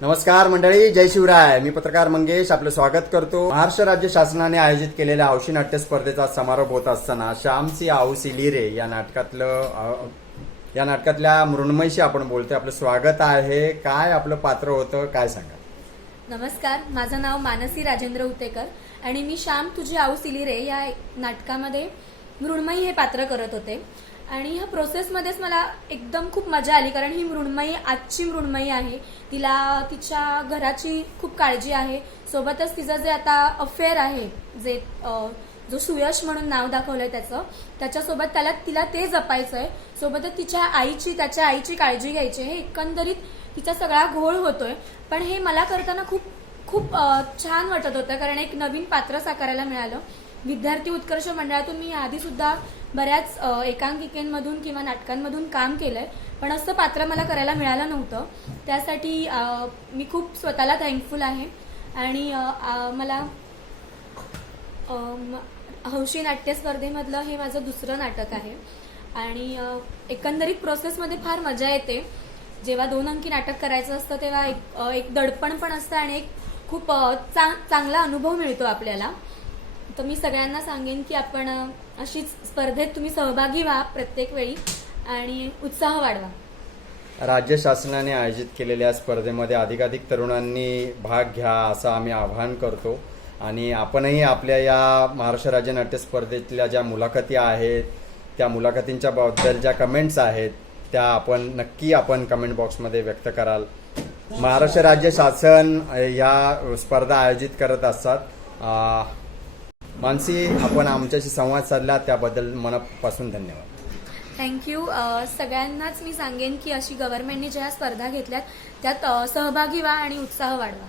नमस्कार मंडळी, जय शिवराय. मी पत्रकार मंगेश आपलं स्वागत करतो. महाराष्ट्र राज्य शासनाने आयोजित केलेल्या हौशी नाट्य स्पर्धेचा समारोप होत असताना श्यामसी आऊसी लिरे या नाटकातल्या मृण्मयीशी आपण बोलतोय. आपलं स्वागत आहे. काय आपलं पात्र होतं, काय सांगा? नमस्कार, माझं नाव मानसी राजेंद्र उतेकर आणि मी श्याम तुझी आऊस इलिरे या नाटकामध्ये मृण्मयी हे पात्र करत होते. आणि ह्या प्रोसेसमध्येच मला एकदम खूप मजा आली, कारण ही मृण्मयी आजची मृण्मयी आहे. तिला तिच्या घराची खूप काळजी आहे. सोबतच तिचं जे आता अफेअर आहे, जे जो सुयश म्हणून नाव दाखवलंय त्याच्यासोबत तिला ते जपायचंय. सोबतच त्याच्या आईची काळजी घ्यायची आहे. एकंदरीत तिचा सगळा घोळ होतोय. पण हे मला करताना खूप खूप छान वाटत होतं, कारण एक नवीन पात्र साकारायला मिळालं. विद्यार्थी उत्कर्ष मंडळातून मी आधी सुद्धा बऱ्याच एकांकिकांमधून किंवा नाटकांमधून काम केलंय, पण असं पात्र मला करायला मिळालं नव्हतं. त्यासाठी मी खूप स्वतःला थँकफुल आहे. आणि मला हौशी नाट्य स्पर्धेमधलं हे माझं दुसरं नाटक आहे. आणि एकंदरीत प्रोसेसमध्ये फार मजा येते. जेव्हा 2 अंकी नाटक करायचं असतं तेव्हा एक दडपण पण असतं आणि एक खूप चांगला अनुभव मिळतो आपल्याला. तर मी सगळ्यांना सांगेन की आपण अशीच स्पर्धेत तुम्ही सहभागी व्हा प्रत्येक वेळी आणि उत्साह वाढवा. राज्य शासनाने आयोजित केलेल्या स्पर्धेमध्ये अधिकाधिक तरुणांनी भाग घ्या असं आम्ही आवाहन करतो. आणि आपणही आपल्या या महाराष्ट्र राज्य नाट्य स्पर्धेतल्या ज्या मुलाखती आहेत, त्या मुलाखतींच्या बद्दल ज्या कमेंट्स आहेत त्या नक्की कमेंट बॉक्समध्ये व्यक्त कराल. महाराष्ट्र राज्य शासन या स्पर्धा आयोजित करत असतात. मानसी, आपण आमच्याशी संवाद साधला त्याबद्दल मनापासून धन्यवाद. थँक्यू. सगळ्यांनाच मी सांगेन की अशी गव्हर्नमेंटने ज्या स्पर्धा घेतल्यात त्यात सहभागी व्हा आणि उत्साह वाढवा.